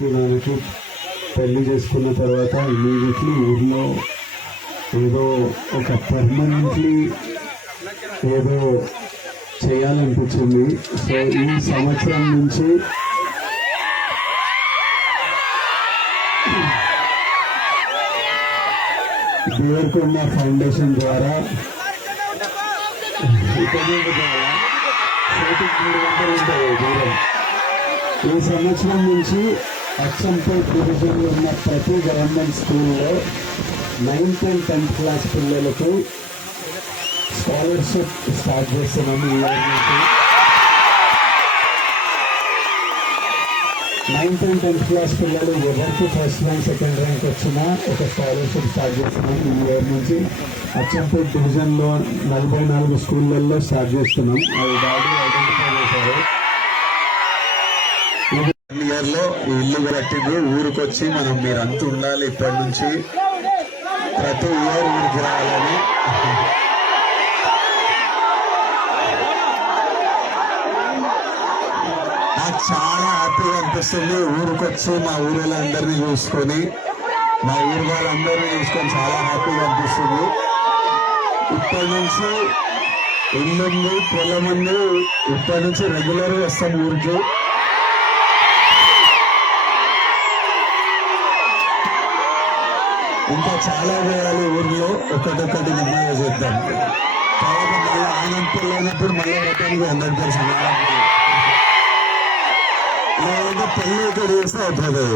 దానికి పెళ్లి చేసుకున్న తర్వాత ఇమీడియట్లీ ఊర్లో ఏదో ఒక పర్మనెంట్లీ ఏదో చేయాలనిపించింది. సో ఈ సంవత్సరం నుంచి దేవరకొండ ఫౌండేషన్ ద్వారా ఈ సంవత్సరం నుంచి అచ్చంపేట్ డివిజన్లో ఉన్న ప్రతి గవర్నమెంట్ స్కూల్లో 9th and 10th క్లాస్ పిల్లలకు స్కాలర్షిప్ స్టార్ట్ చేస్తున్నాము. ఈ ఇయర్ నుంచి 9th and 10th క్లాస్ పిల్లలు ఎవరికి ఫస్ట్ ర్యాంక్ సెకండ్ ర్యాంక్ వచ్చినా ఒక స్కాలర్షిప్ స్టార్ట్ చేస్తున్నాం. ఈ ఇయర్ నుంచి అచ్చంపేట్ డివిజన్లో 44 స్కూళ్ళల్లో స్టార్ట్ చేస్తున్నాం. అవి బాగా ఐడెంటిఫై చేశారు. ఇయర్లో ఈ ఇల్లు కట్టింది ఊరికి వచ్చి మనం మీరంతా ఉండాలి. ఇప్పటి నుంచి ప్రతి ఇయర్ ఊరికి రావాలని నాకు చాలా హ్యాపీగా అనిపిస్తుంది. ఊరికి వచ్చి మా ఊరిళ్ళందరినీ చూసుకొని మా ఊరి వాళ్ళందరినీ చూసుకొని చాలా హ్యాపీగా అనిపిస్తుంది. ఇప్పటి నుంచి ఇల్లుంది పొలం ఉంది. ఇప్పటి నుంచి రెగ్యులర్గా వస్తాం ఊరికి. ఇంకా చాలా వేయాలి ఊర్లో. ఒకటొక్కటి నెమ్మదిగా చేద్దాం. తర్వాత మళ్ళీ ఆనందపల్లి అయినప్పుడు మళ్ళీ రకాలుగా 100% లేదంటే పెళ్ళి ఇక్కడ చేస్తే అయిపోతుంది.